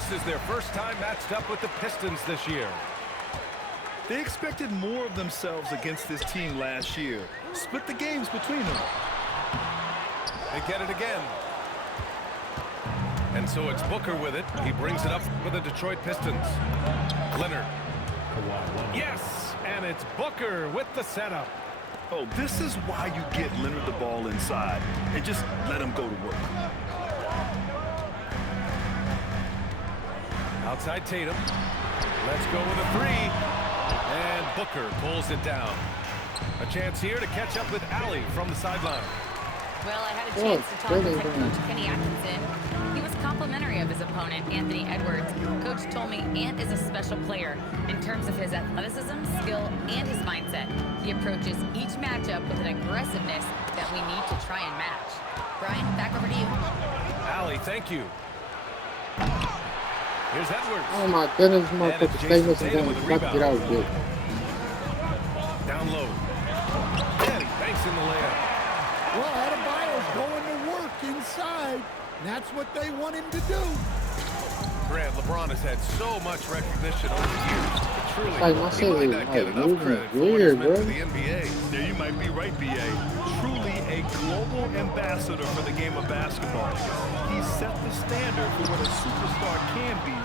This is their first time matched up with the Pistons this year. They expected more of themselves against this team last year. Split the games between them. They get it again. And so it's Booker with it. He brings it up for the Detroit Pistons. Leonard. Yes, and it's Booker with the setup. Oh, this is why you get Leonard the ball inside and just let him go to work. Outside Tatum. Let's go with a three. And Booker pulls it down. A chance here to catch up with Allie from the sideline. Well, I had a chance to talk with head coach Kenny Atkinson. He was complimentary of his opponent, Anthony Edwards. Coach told me Ant is a special player in terms of his athleticism, skill, and his mindset. He approaches each matchup with an aggressiveness that we need to try and match. Brian, back over to you. Allie, thank you. Here's Edwards. Oh my goodness, motherfucker, stay with him. Got to get out of here. Down low. And he banks in the layup. Well, Adebayo's going to work inside. That's what they want him to do. Grant, LeBron has had so much recognition over the years. But truly, Like, my he shit might is not get like enough moving credit for what he's weird, meant bro. to the NBA. Yeah, you might be right, B.A. Truly a global ambassador for the game of basketball. He set the standard for what a superstar can be,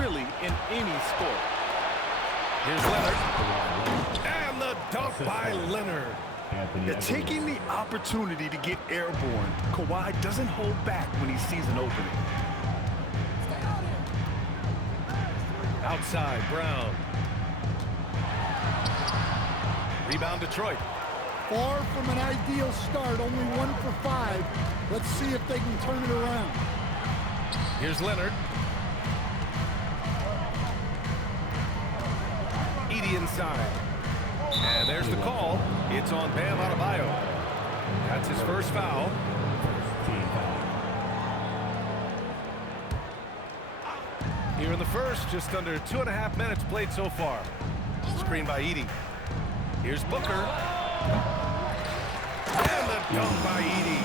really, in any sport. Here's Leonard. And the dunk by Leonard. They're taking the opportunity to get airborne. Kawhi doesn't hold back when he sees an opening. Outside, Brown. Rebound, Detroit. Far from an ideal start, only 1 for 5. Let's see if they can turn it around. Here's Leonard. Edey inside. And there's the call. It's on Bam Adebayo. That's his first foul. Here in the first, just under 2.5 minutes played so far. Screen by Edey. Here's Booker. And the dunk by Edey.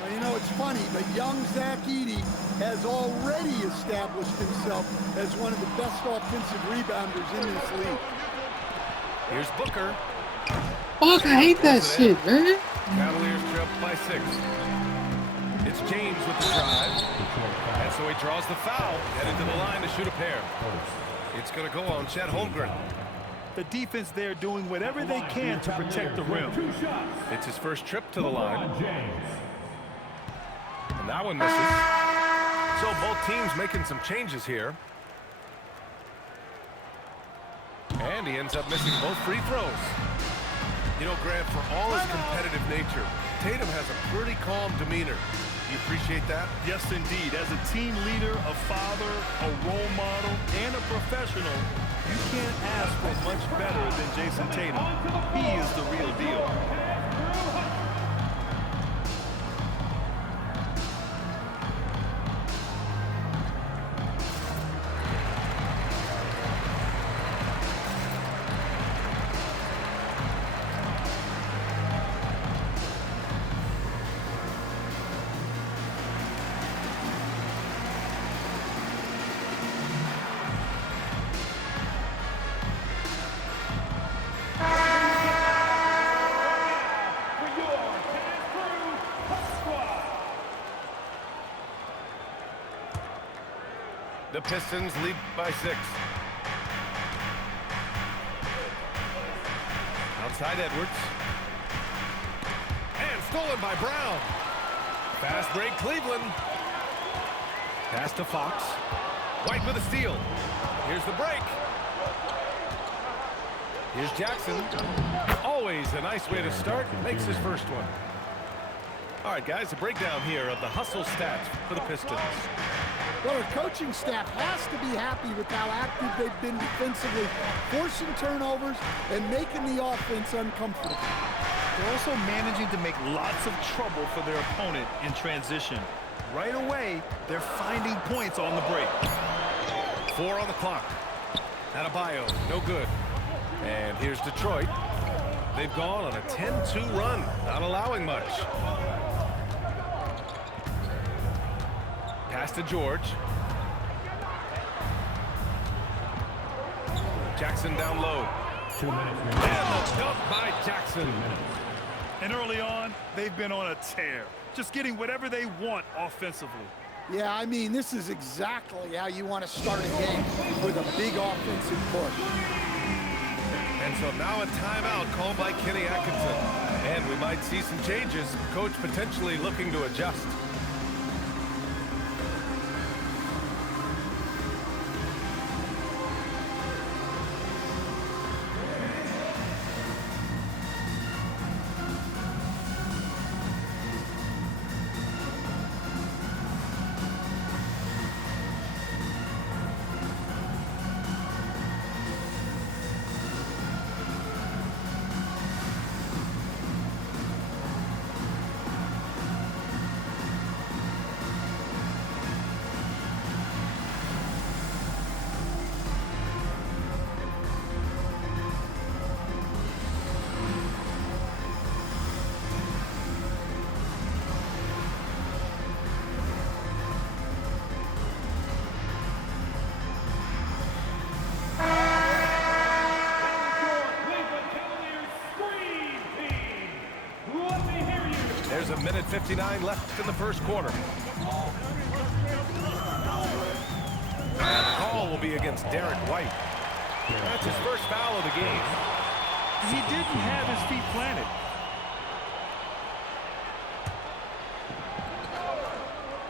Well, you know, it's funny, but young Zach Edey has already established himself as one of the best offensive rebounders in this league. Here's Booker. Fuck, I hate that shit, man. Cavaliers trail by 6. It's James with the drive. And so he draws the foul. Headed to the line to shoot a pair. It's going to go on Chet Holmgren. The defense there doing whatever they can to protect the rim. It's his first trip to the line. And that one misses. So both teams making some changes here. And he ends up missing both free throws. You know, Grant, for all his competitive nature, Tatum has a pretty calm demeanor. You appreciate that? Yes, indeed. As a team leader, a father, a role model, and a professional, you can't ask for much better than Jason Tatum. He is the real deal. The Pistons lead by 6. Outside Edwards. And stolen by Brown. Fast break Cleveland. Pass to Fox. White with a steal. Here's the break. Here's Jackson. Always a nice way to start. Makes his first one. All right, guys, a breakdown here of the hustle stats for the Pistons. Well, our coaching staff has to be happy with how active they've been defensively, forcing turnovers and making the offense uncomfortable. They're also managing to make lots of trouble for their opponent in transition. Right away, they're finding points on the break. 4 on the clock. Adebayo, no good. And here's Detroit. They've gone on a 10-2 run, not allowing much. Pass to George. Jackson down low. 2 minutes. And the dunk by Jackson. And early on, they've been on a tear, just getting whatever they want offensively. Yeah, I mean, this is exactly how you want to start a game, with a big offensive push. And so now a timeout called by Kenny Atkinson. And we might see some changes. Coach potentially looking to adjust. There's a minute 59 left in the first quarter. And the call will be against Derek White. That's his first foul of the game. He didn't have his feet planted.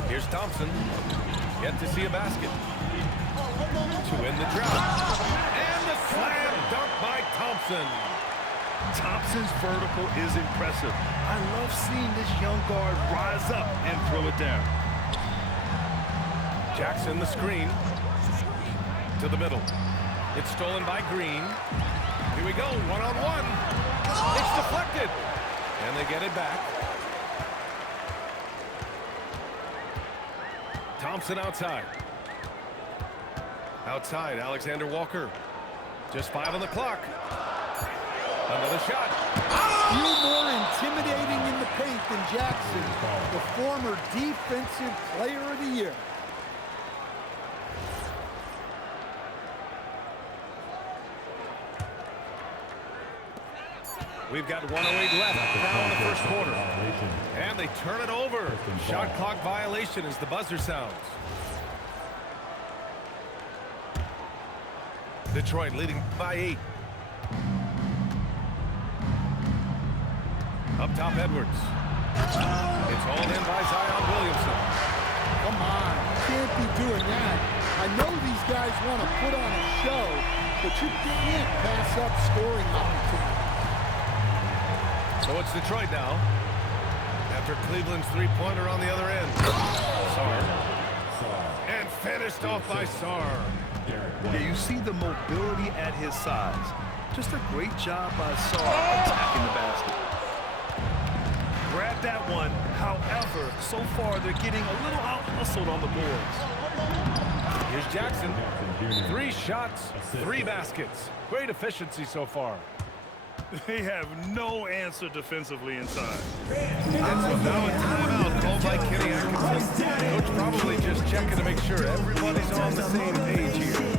Here's Thompson. Yet to see a basket. To win the drought. And the slam dunk by Thompson. Thompson's vertical is impressive. I love seeing this young guard rise up and throw it down. Jackson the screen. To the middle. It's stolen by Green. Here we go, one-on-one. It's deflected. And they get it back. Thompson outside. Outside, Alexander Walker. Just 5 on the clock. Another shot. Few more intimidating in the paint than Jackson, the former Defensive Player of the Year. We've got 1:08 left now in the first quarter. And they turn it over. Shot clock violation as the buzzer sounds. Detroit leading by 8. Up top, Edwards. It's hauled in by Zion Williamson. Come on, you can't be doing that. I know these guys want to put on a show, but you can't pass up scoring opportunities. So it's Detroit now. After Cleveland's three-pointer on the other end. Sarr. And finished off by Sarr. Yeah, you see the mobility at his size. Just a great job by Sarr attacking the basket. Grab that one. However, so far they're getting a little out-hustled on the boards. Here's Jackson. 3 shots, 3 baskets. Great efficiency so far. They have no answer defensively inside. And so now a timeout called by Kenny Atkinson. Coach probably just checking to make sure everybody's on the same page here.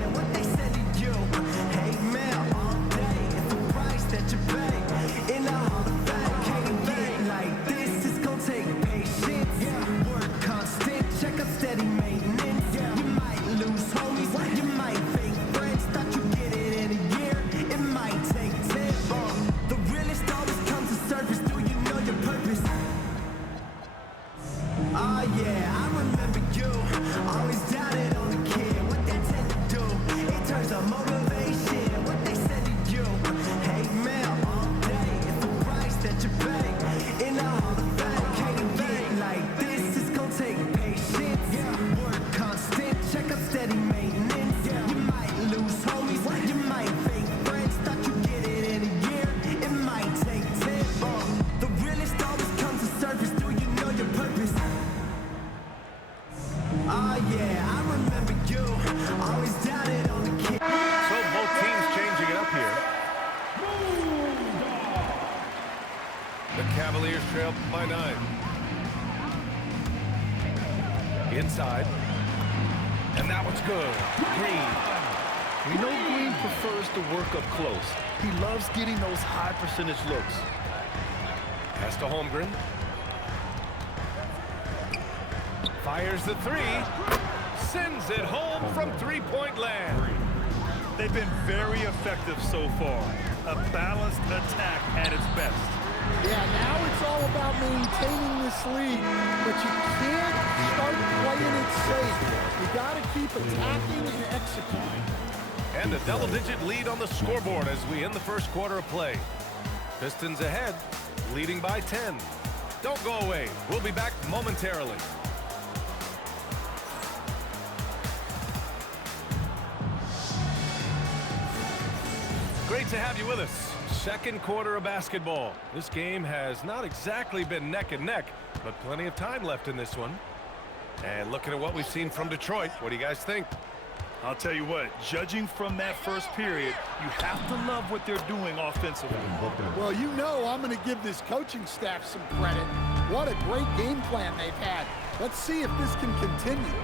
Cavaliers trail by 9. Inside. And that one's good. Green. We know Green prefers to work up close. He loves getting those high percentage looks. Pass to Holmgren. Fires the three. Sends it home from three-point land. They've been very effective so far. A balanced attack at its best. Yeah, now it's all about maintaining this lead, but you can't start playing it safe. You got to keep attacking and executing. And a double-digit lead on the scoreboard as we end the first quarter of play. Pistons ahead, leading by 10. Don't go away. We'll be back momentarily. Great to have you with us. Second quarter of basketball. This game has not exactly been neck and neck, but plenty of time left in this one. And looking at what we've seen from Detroit, what do you guys think? I'll tell you what, judging from that first period, you have to love what they're doing offensively. Well, you know I'm going to give this coaching staff some credit. What a great game plan they've had. Let's see if this can continue.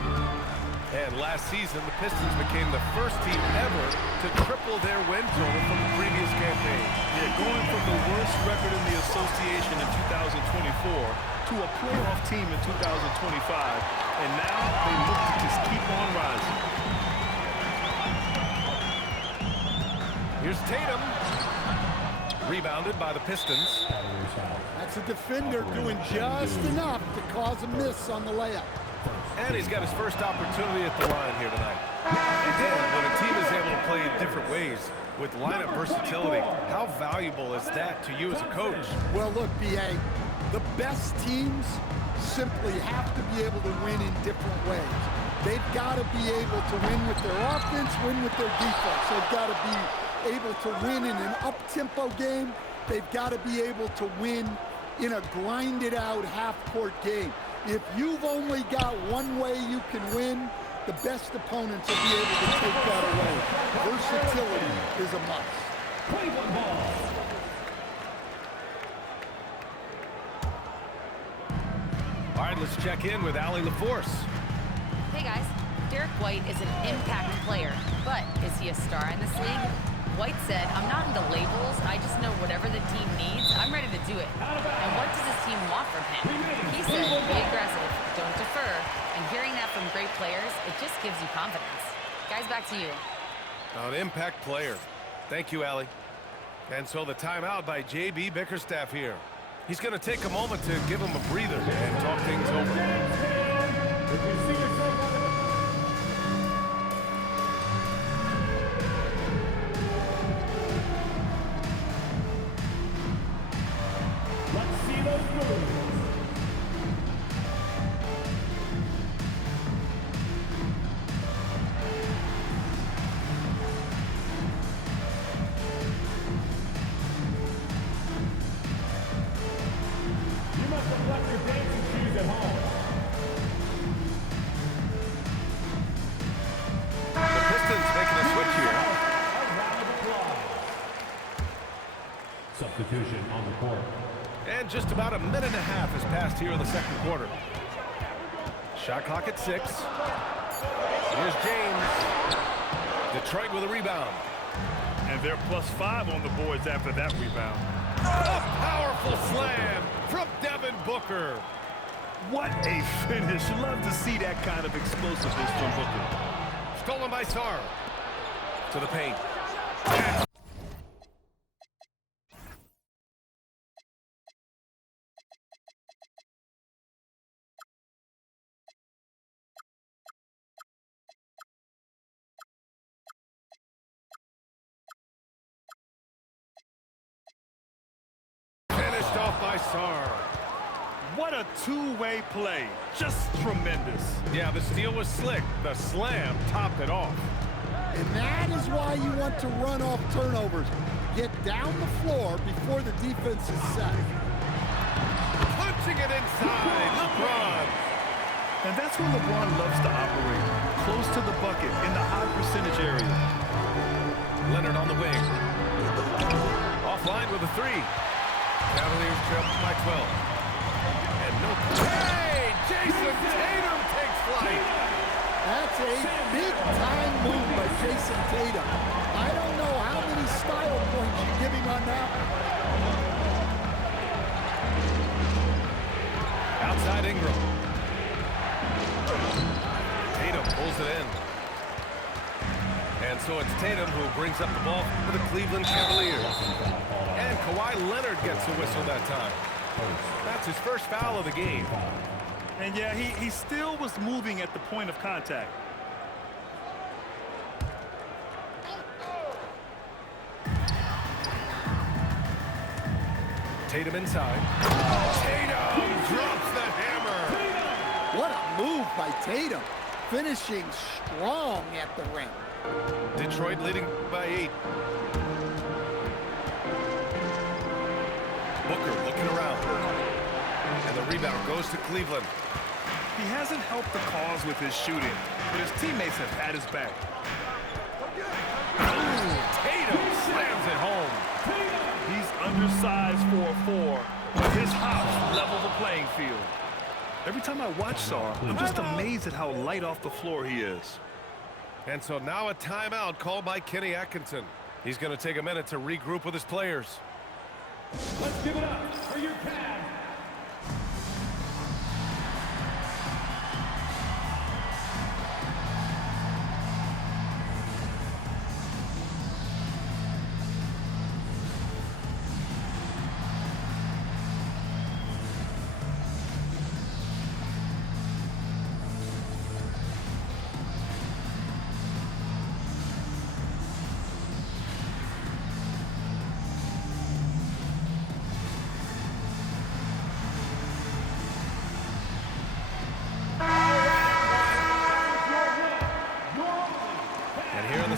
And last season, the Pistons became the first team ever to triple their win total from the previous campaign. Yeah, going from the worst record in the association in 2024 to a playoff team in 2025, and now they look to just keep on rising. Here's Tatum. Rebounded by the Pistons. That's a defender doing just enough to cause a miss on the layup. And he's got his first opportunity at the line here tonight. And when a team is able to play in different ways with lineup versatility, how valuable is that to you as a coach? Well, look, B.A., the best teams simply have to be able to win in different ways. They've got to be able to win with their offense, win with their defense. They've got to be able to win in an up-tempo game. They've got to be able to win in a grinded-out half-court game. If you've only got one way you can win, the best opponents will be able to take that away. Versatility is a must. All right, let's check in with Allie LaForce. Hey guys, Derek White is an impact player, but is he a star in this league? White said, I'm not into labels, I just know whatever the team needs, I'm ready to do it. And what does his team want from him? He said, be aggressive, don't defer, and hearing that from great players, it just gives you confidence. Guys, back to you. An impact player. Thank you, Allie. And so the timeout by J.B. Bickerstaff here. He's going to take a moment to give him a breather and talk things over. Substitution on the court. And just about a minute and a half has passed here in the second quarter. Shot clock at 6. Here's James. Detroit with a rebound. And they're +5 on the boards after that rebound. A powerful slam from Devin Booker. What a finish. Love to see that kind of explosiveness from Booker. Stolen by Sarr. To the paint. Finished off by Sarr. What a two-way play. Just tremendous. Yeah, the steal was slick. The slam topped it off. And that is why you want to run off turnovers. Get down the floor before the defense is set. Punching it inside, LeBron. And that's where LeBron loves to operate. Close to the bucket in the high percentage area. Leonard on the wing. Offline with a 3. Cavaliers trail by 12. And no. Hey! Jason Tatum takes flight. That's a big-time move by Jason Tatum. I don't know how many style points you give him on that one. Outside Ingram. Tatum pulls it in. And so it's Tatum who brings up the ball for the Cleveland Cavaliers. And Kawhi Leonard gets the whistle that time. That's his first foul of the game. And yeah, he still was moving at the point of contact. Tatum inside. Tatum drops the hammer. What a move by Tatum. Finishing strong at the rim. Detroit leading by 8. Booker looking around. And the rebound goes to Cleveland. He hasn't helped the cause with his shooting, but his teammates have had his back. Tatum slams it home. He's undersized for a 4, but his hops level the playing field. Every time I watch Sar, I'm just amazed at how light off the floor he is. And so now a timeout called by Kenny Atkinson. He's going to take a minute to regroup with his players. Let's give it up for your Cavs.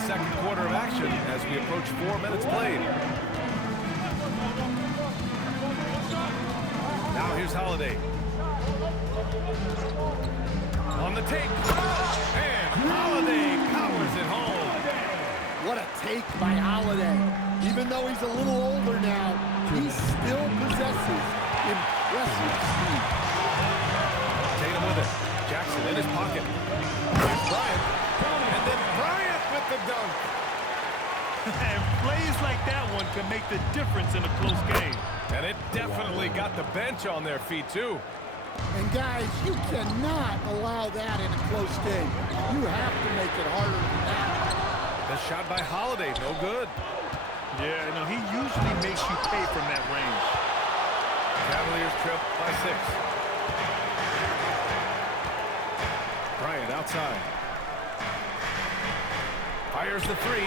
Second quarter of action as we approach 4 minutes played. Now here's Holiday. On the take. And Holiday powers it home. What a take by Holiday. Even though he's a little older now, he still possesses impressive speed. Tatum with it. Jackson in his pocket. Here's Bryant. And then Bryant with the dunk. And plays like that one can make the difference in a close game. And it definitely got the bench on their feet, too. And guys, you cannot allow that in a close game. You have to make it harder than that. The shot by Holiday, no good. Yeah, no, he usually makes you pay from that range. Cavaliers trip by 6. Bryant outside. Fires the 3.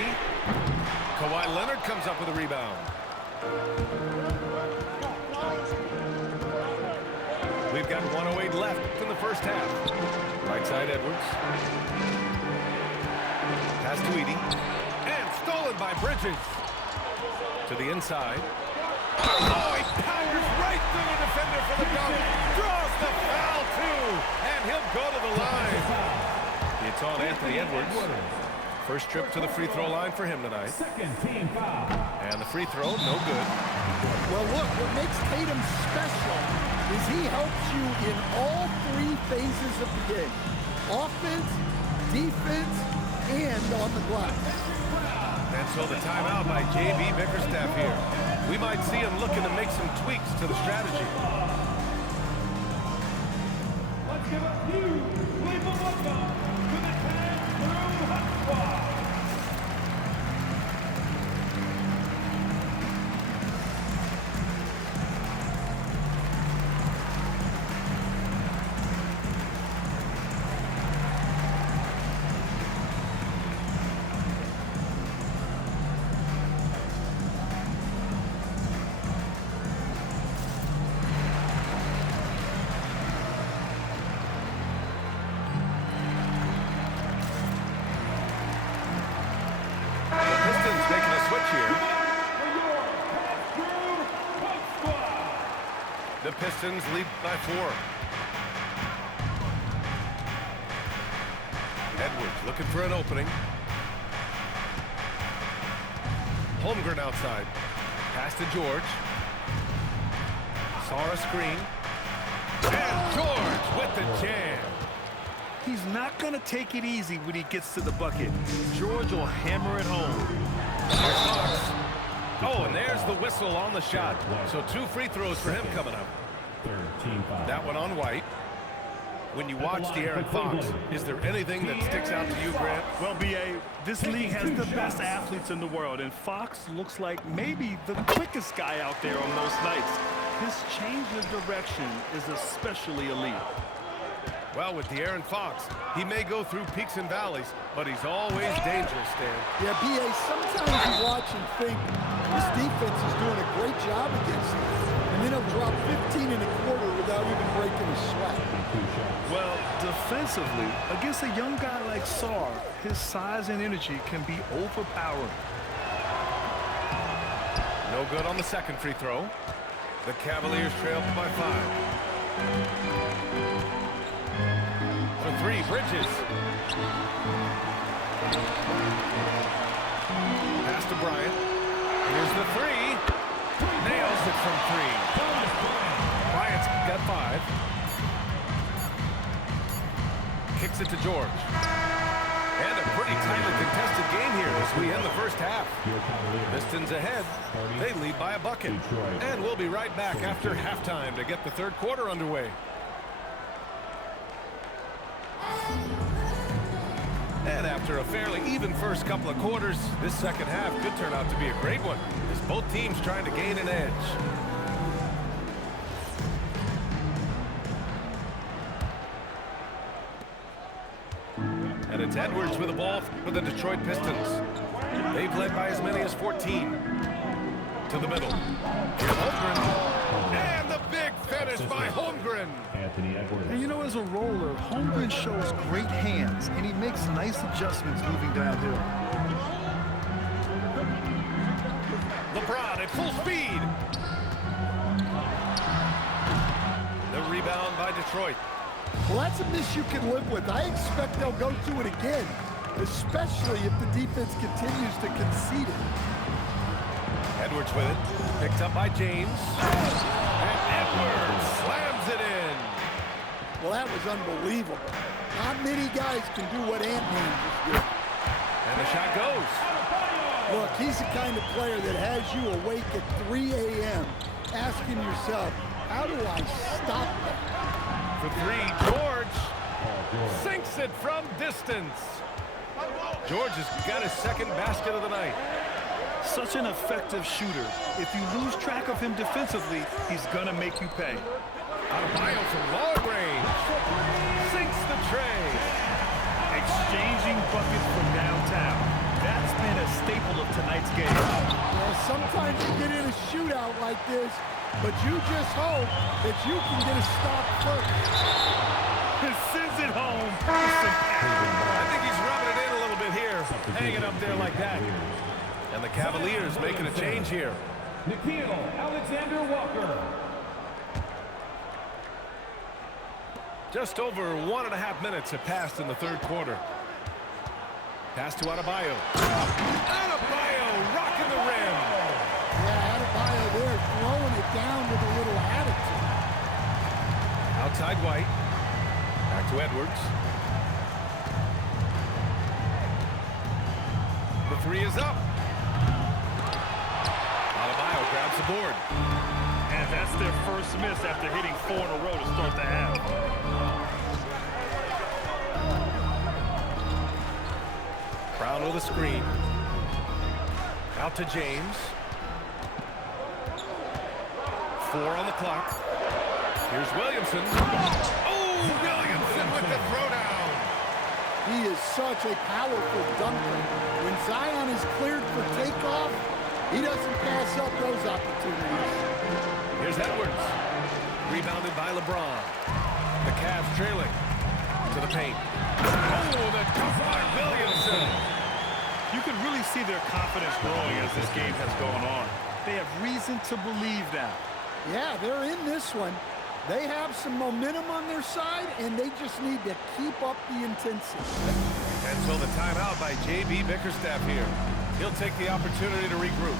Kawhi Leonard comes up with a rebound. We've got 1:08 left in the first half. Right side Edwards. Pass to Edey. And stolen by Bridges. To the inside. Oh, he powers right through the defender for the dunk. Draws the foul, too. And he'll go to the line. It's on Anthony Edwards. First trip to the free throw line for him tonight. Second team foul. And the free throw, no good. Well, look, what makes Tatum special is he helps you in all 3 phases of the game. Offense, defense, and on the glass. And so the timeout by J.B. Bickerstaff here. We might see him looking to make some tweaks to the strategy. Let's give a huge leap of welcome to the Cavs Room Hot Squad. The Pistons lead by 4. Edwards looking for an opening. Holmgren outside. Pass to George. Saw a screen. And George with the jam. He's not going to take it easy when he gets to the bucket. George will hammer it home. Oh, and there's the whistle on the shot. So 2 free throws for him coming up. That one on White. When you watch De'Aaron Fox, is there anything that sticks out to you, Grant? Well, B.A., this league has the best athletes in the world, and Fox looks like maybe the quickest guy out there on most nights. His change of direction is especially elite. Well, with De'Aaron Fox, he may go through peaks and valleys, but he's always dangerous, Stan. Yeah, B.A., sometimes you watch and think this defense is doing a great job against him. And then he'll drop 15 and a quarter without even breaking a sweat. Well, defensively, against a young guy like Sarr, his size and energy can be overpowering. No good on the second free throw. The Cavaliers trail by 5. For 3, Bridges. Pass to Bryant. Here's the 3. Nails it from 3. Bryant's got 5. Kicks it to George. And a pretty tightly contested game here as we end the first half. Pistons ahead. They lead by a bucket. And we'll be right back after halftime to get the third quarter underway. And after a fairly even first couple of quarters, this second half could turn out to be a great one, as both teams trying to gain an edge. And it's Edwards with the ball for the Detroit Pistons. They've led by as many as 14. To the middle. Here's Holmgren. And the big finish by Holmgren. And you know, as a roller, Holmgren shows great hands, and he makes nice adjustments moving downhill. LeBron at full speed. The rebound by Detroit. Well, that's a miss you can live with. I expect they'll go to it again, especially if the defense continues to concede it. Edwards with it. Picked up by James. And Edwards slams it in. Well, that was unbelievable. Not many guys can do what Ant-Man just did. And the shot goes. Look, he's the kind of player that has you awake at 3 a.m. asking yourself, how do I stop that? For 3, George sinks it from distance. George has got his second basket of the night. Such an effective shooter. If you lose track of him defensively, he's going to make you pay. Adebayo from long range. Sinks the tray. Exchanging buckets from downtown. That's been a staple of tonight's game. Yeah, sometimes you get in a shootout like this, but you just hope that you can get a stop first. Sends it home. I think he's rubbing it in a little bit here. Hanging up there like that. And the Cavaliers making a change here. Nickeil Alexander-Walker. Just over 1.5 minutes have passed in the third quarter. Pass to Adebayo. Adebayo rocking the rim. Yeah, Adebayo there throwing it down with a little attitude. Outside White. Back to Edwards. The 3 is up. Adebayo grabs the board. And that's their first miss after hitting 4 in a row to start the half. Brown with a screen. Out to James. 4 on the clock. Here's Williamson. Oh, Williamson with the throwdown. He is such a powerful dunker. When Zion is cleared for takeoff, he doesn't pass up those opportunities. Here's Edwards. Rebounded by LeBron. The Cavs trailing to the paint. Oh, the dunk by Williamson. You can really see their confidence growing as this game has gone on. They have reason to believe now. Yeah, they're in this one. They have some momentum on their side, and they just need to keep up the intensity. And so the timeout by J.B. Bickerstaff here. He'll take the opportunity to regroup.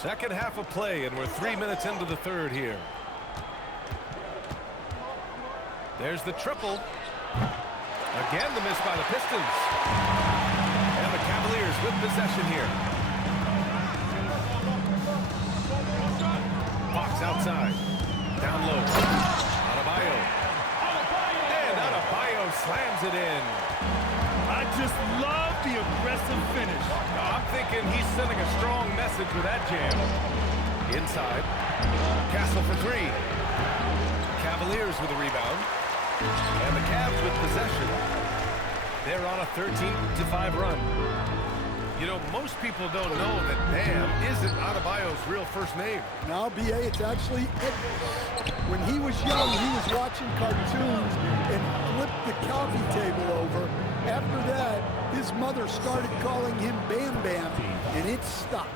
Second half of play, and we're 3 minutes into the third here. There's the triple. Again, the miss by the Pistons. And the Cavaliers with possession here. Fox outside. Down low. Adebayo. And Adebayo slams it in. I just love the aggressive finish. I'm thinking he's sending a strong message with that jam. Inside. Castle for three. Cavaliers with a rebound. And the Cavs with possession. They're on a 13-5 run. You know, most people don't know that Bam isn't Adebayo's real first name. Now, B.A., it's actually Edwards. When he was young, he was watching cartoons and flipped the coffee table over. After that, his mother started calling him Bam Bam, and it stuck.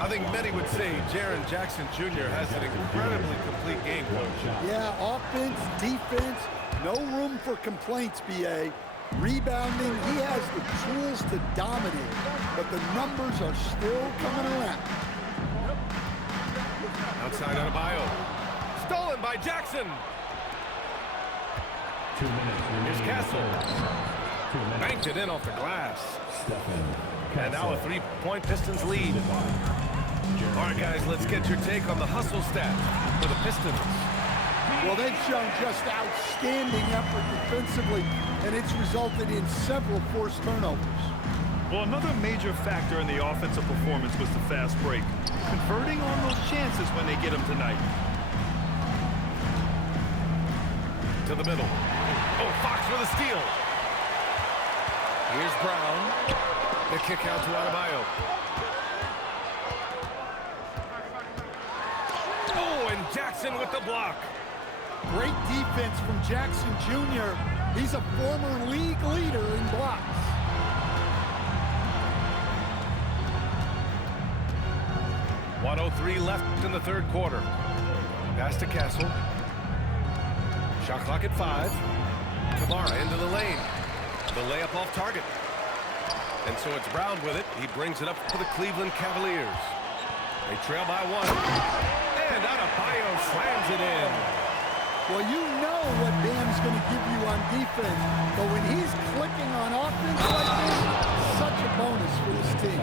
I think many would say Jaren Jackson Jr. has an incredibly complete game, coach. Yeah, offense, defense, no room for complaints, B.A. Rebounding, he has the tools to dominate, but the numbers are still coming around. Outside Adebayo. Stolen by Jackson. 2 minutes. Here's Castle. Banked it in off the glass. And now a three-point Pistons lead. All right, guys, let's get your take on the hustle stats for the Pistons. Well, they've shown just outstanding effort defensively, and it's resulted in several forced turnovers. Well, another major factor in the offensive performance was the fast break. Converting on those chances when they get them tonight. To the middle. Oh, Fox with a steal. Here's Brown. The kick out to Adebayo. Oh, and Jackson with the block. Great defense from Jackson Jr. He's a former league leader in blocks. .103 left in the third quarter. Pass to Castle. Shot clock at 5. Kamara into the lane. The layup off target. And so it's Brown with it. He brings it up to the Cleveland Cavaliers. They trail by 1. And Adebayo slams it in. Well, you know what Bam's going to give you on defense, but when he's clicking on offense like this, such a bonus for this team.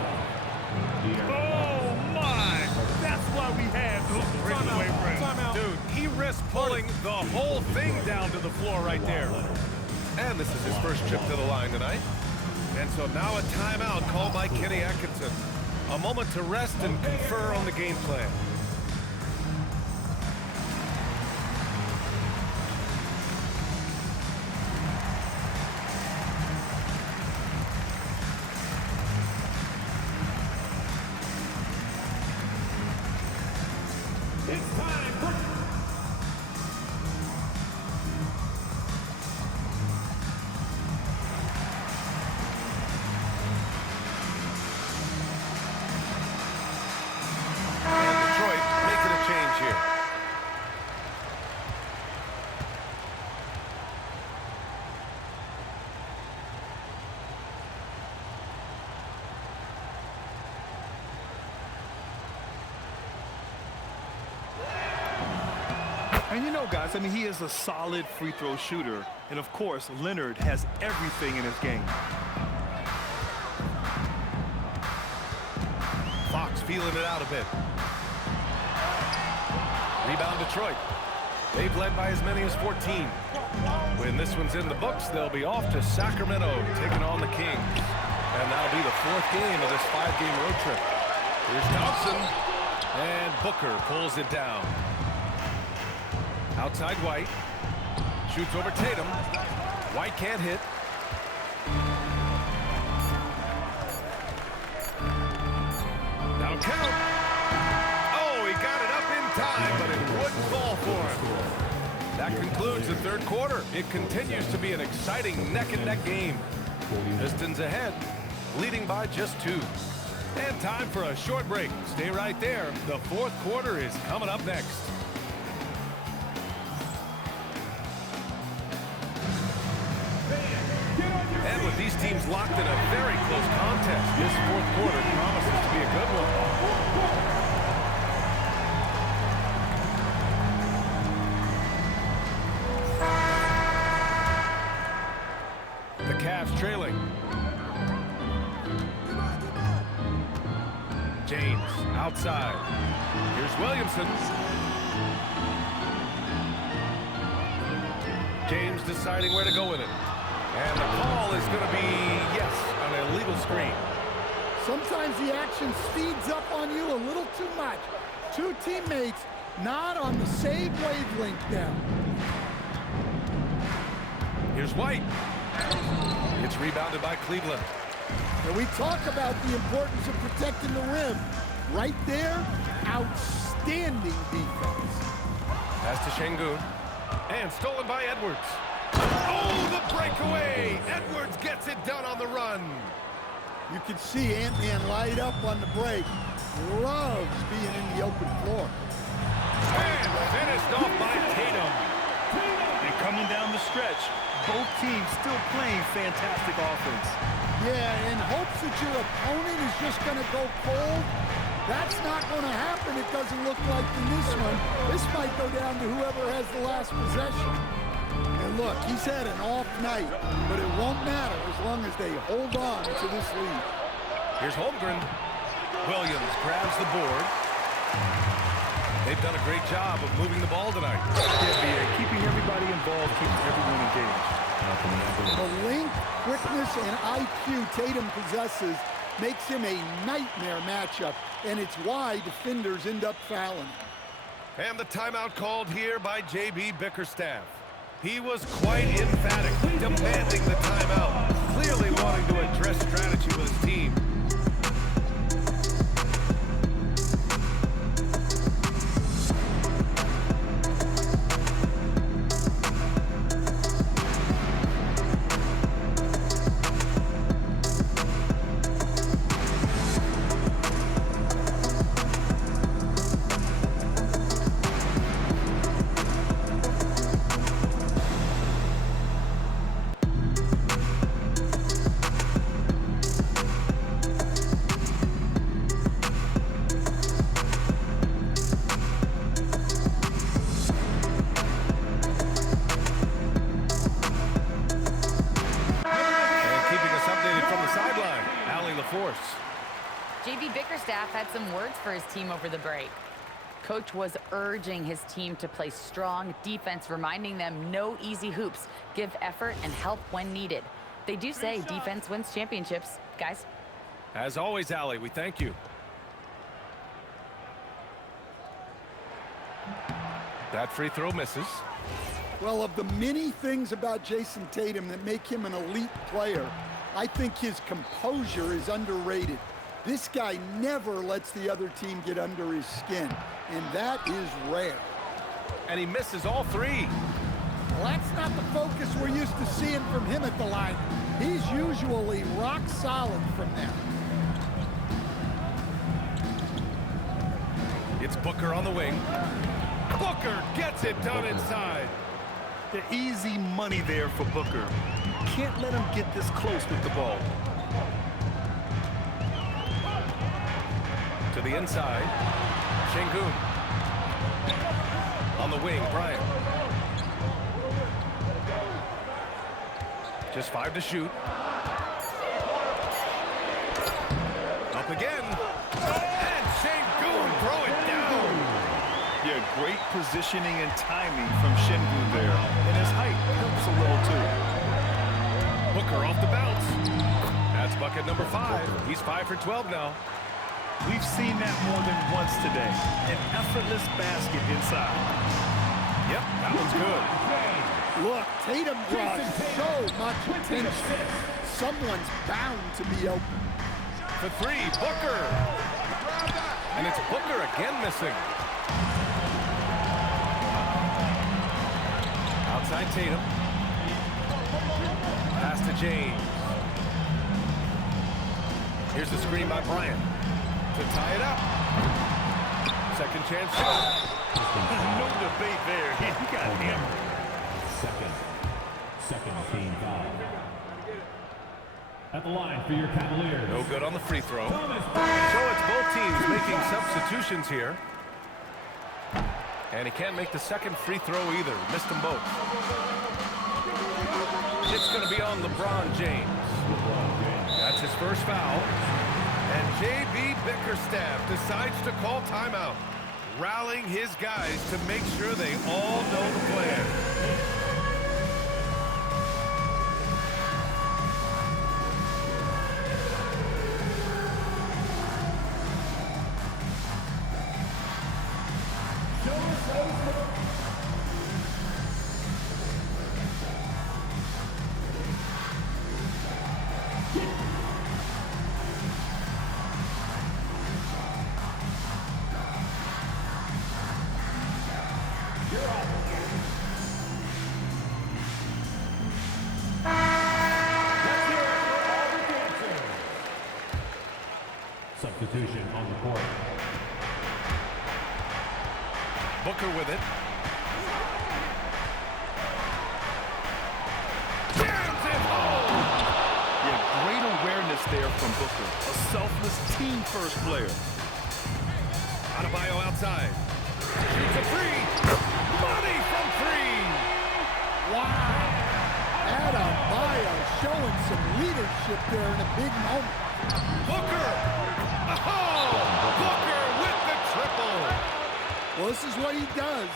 Oh, my! That's why we have those breakaway rims. Dude, he risked pulling the whole thing down to the floor right there. And this is his first trip to the line tonight. And so now a timeout called by Kenny Atkinson. A moment to rest and confer on the game plan. It's time for... And Detroit making a change here. And you know, guys, I mean, he is a solid free throw shooter. And, of course, Leonard has everything in his game. Fox feeling it out a bit. Rebound Detroit. They've led by as many as 14. When this one's in the books, they'll be off to Sacramento, taking on the Kings. And that'll be the 4th game of this 5-game road trip. Here's Thompson. And Booker pulls it down. Outside White. Shoots over Tatum. White can't hit. That'll count. Oh, he got it up in time, but it wouldn't fall for him. That concludes the third quarter. It continues to be an exciting neck-and-neck game. Pistons ahead, leading by just 2. And time for a short break. Stay right there. The fourth quarter is coming up next. And with these teams locked in a very close contest. This fourth quarter promises to be a good one. The Cavs trailing. James outside. Here's Williamson. James deciding where to go with it. And the call is going to be, yes, an illegal screen. Sometimes the action speeds up on you a little too much. Two teammates not on the same wavelength now. Here's White. It's rebounded by Cleveland. And we talk about the importance of protecting the rim. Right there, outstanding defense. Pass to Şengün. And stolen by Edwards. Oh, the breakaway! Edwards gets it done on the run. You can see Ant-Man light up on the break. Loves being in the open floor. And finished off by Tatum. And coming down the stretch, both teams still playing fantastic offense. Yeah, in hopes that your opponent is just going to go cold. That's not going to happen, it doesn't look like in this one. This might go down to whoever has the last possession. And look, he's had an off night, but it won't matter as long as they hold on to this lead. Here's Holmgren. Williams grabs the board. They've done a great job of moving the ball tonight. Yeah, keeping everybody involved, keeping everyone engaged. The length, quickness, and IQ Tatum possesses makes him a nightmare matchup, and it's why defenders end up fouling. And the timeout called here by J.B. Bickerstaff. He was quite emphatic, demanding the timeout, clearly wanting to address strategy with his team. J.B. Bickerstaff had some words for his team over the break. Coach was urging his team to play strong defense, reminding them no easy hoops, give effort and help when needed. They do say defense wins championships, guys. As always, Allie, we thank you. That free throw misses. Well, of the many things about Jason Tatum that make him an elite player, I think his composure is underrated. This guy never lets the other team get under his skin, and that is rare. And he misses all three. Well, that's not the focus we're used to seeing from him at the line. He's usually rock solid from there. It's Booker on the wing. Booker gets it done inside. The easy money there for Booker. Can't let him get this close with the ball. To the inside. Şengün. On the wing, Bryant. Just 5 to shoot. Up again. And Şengün throw it down. Yeah, great positioning and timing from Şengün there. And his height helps a little too. Booker off the bounce. That's bucket number 5. He's 5 for 12 now. We've seen that more than once today. An effortless basket inside. Yep, that one's good. Look, Tatum draws so much attention. Someone's bound to be open. For 3, Booker. And it's Booker again missing. Outside Tatum. Pass to James. Here's the screen by Bryant. To tie it up. Second chance shot. No debate there. He got hammered. Second team foul. At the line for your Cavaliers. No good on the free throw. So it's both teams making substitutions here. And he can't make the second free throw either. Missed them both. It's going to be on LeBron James. That's his first foul. And J.B. Bickerstaff decides to call timeout, rallying his guys to make sure they all know the plan. Substitution on the court. Booker with it. Jams it home! Yeah, great awareness there from Booker. A selfless team-first player. Adebayo outside. Shoots a three. Money from three. Wow. Adebayo showing some leadership there in a big moment. Booker. Oh! Booker with the triple. Well, this is what he does.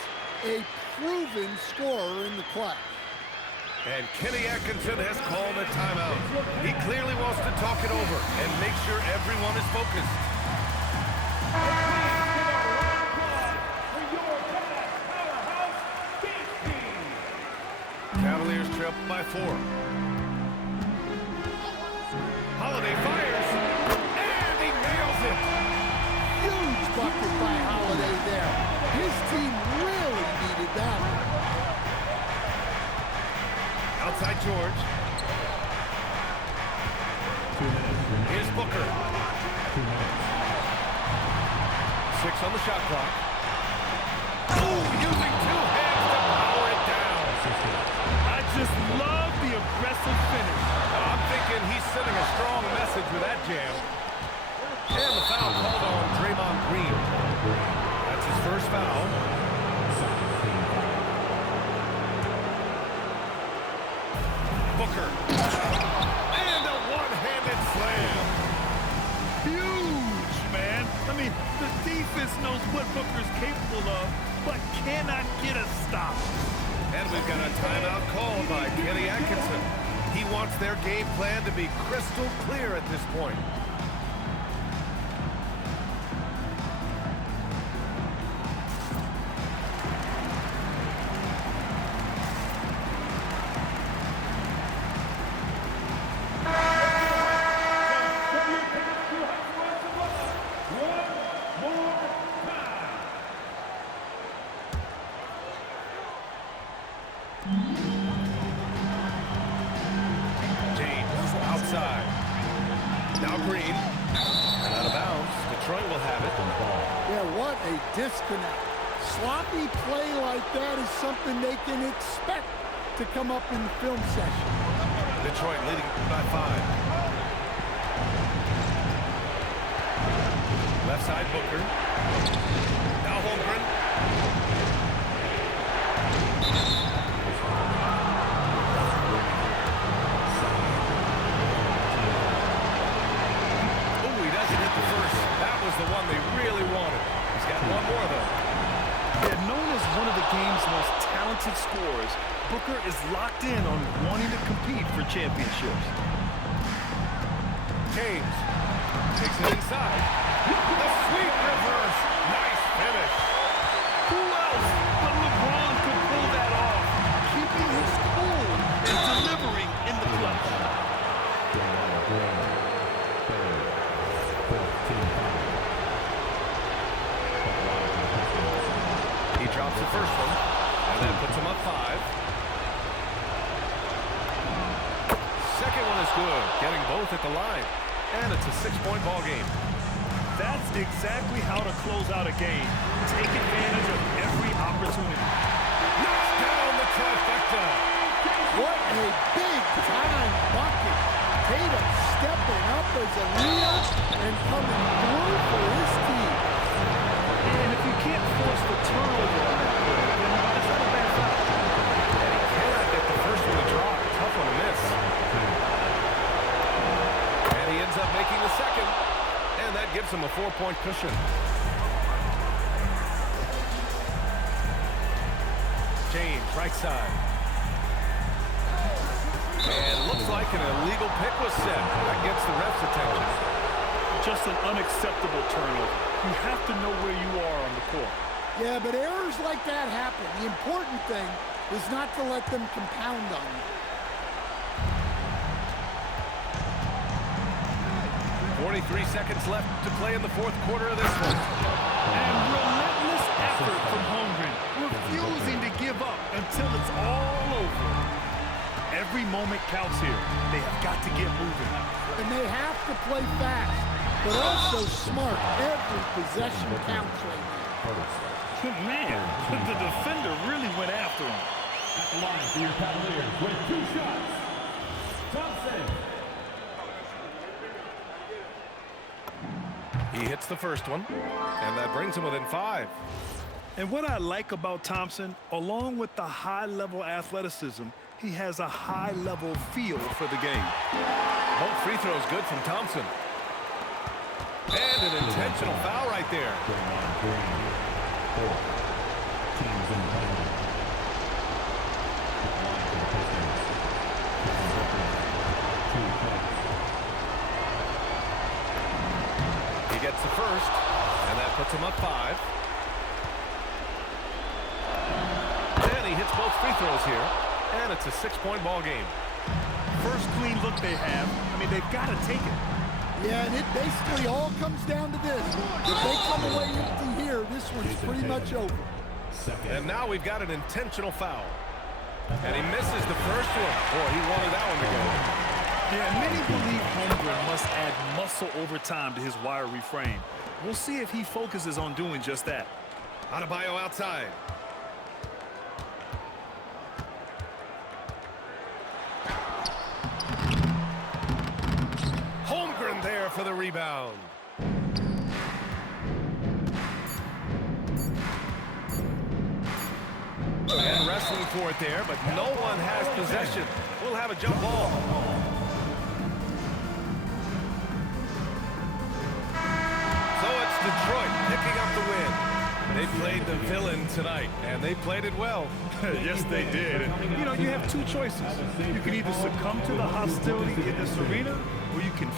A proven scorer in the clutch. And Kenny Atkinson has called a timeout. He clearly wants to talk it over and make sure everyone is focused. Cavaliers trail by 4. Holiday fires, and he nails it. Huge bucket by Holiday there. His team really needed that one. Outside George. 2 minutes. Here's Booker. 2 minutes. 6 on the shot clock. Oh, using 2 hands to power it down. I just love the aggressive finish. I'm thinking he's sending a strong message with that jam. And the foul called on Draymond Green. That's his first foul. Booker. And a one-handed slam. Huge, man. I mean, the defense knows what Booker's capable of, but cannot get a stop. And we've got a timeout called by Kenny Atkinson. He wants their game plan to be crystal clear at this point. Outside. Now Green. And out of bounds. Detroit will have it. Yeah, what a disconnect. Sloppy play like that is something they can expect to come up in the film session. Detroit leading by 5. Left side Booker. Now Holmgren. The one they really wanted. He's got one more, though. Yeah, known as one of the game's most talented scorers, Booker is locked in on wanting to compete for championships. James takes it inside. The sweep reverse. Nice finish. Who else but LeBron could pull that off, keeping his cool and delivering in the clutch. He drops the first one, and then puts him up 5. Second one is good, getting both at the line. And it's a 6-point ball game. That's exactly how to close out a game. Take advantage of every opportunity. Knocks down the trifecta. What a big-time bucket. Tatum stepping up as a leader and coming through for his team. And if you can't force the turnover on that play, then that's not a bad foul. And he cannot get the first one to drop. Tough one to miss. And he ends up making the second. And that gives him a 4-point cushion. James, right side. And looks like an illegal pick was set. That gets the ref's attention. Just an unacceptable turnover. You have to know where you are on the court. Yeah, but errors like that happen. The important thing is not to let them compound on you. 43 seconds left to play in the fourth quarter of this one. And relentless effort from Holmgren, refusing to give up until it's all over. Every moment counts here. They have got to get moving. And they have to play fast, but also smart. Every possession counts right now. Man, the defender really went after him. At the line for your Cavaliers with 2 shots. Thompson. He hits the first one, and that brings him within 5. And what I like about Thompson, along with the high-level athleticism, he has a high-level feel for the game. Both free throws good from Thompson. And an intentional foul right there. He gets the first, and that puts him up 5. And he hits both free throws here, and it's a 6-point ball game. First clean look they have. I mean, they've got to take it. Yeah, and it basically all comes down to this. If they come away empty here, this one's pretty much over. And now we've got an intentional foul. And he misses the first one. Boy, he wanted that one to go. Yeah, many believe Holmgren must add muscle over time to his wiry frame. We'll see if he focuses on doing just that. Adebayo outside. Holmgren there for the rebound. And wrestling for it there, but no one has possession. We'll have a jump ball. So it's Detroit picking up the win. They played the villain tonight, and they played it well. Yes, they did. And, you know, you have 2 choices. You can either succumb to the hostility in this arena, or you can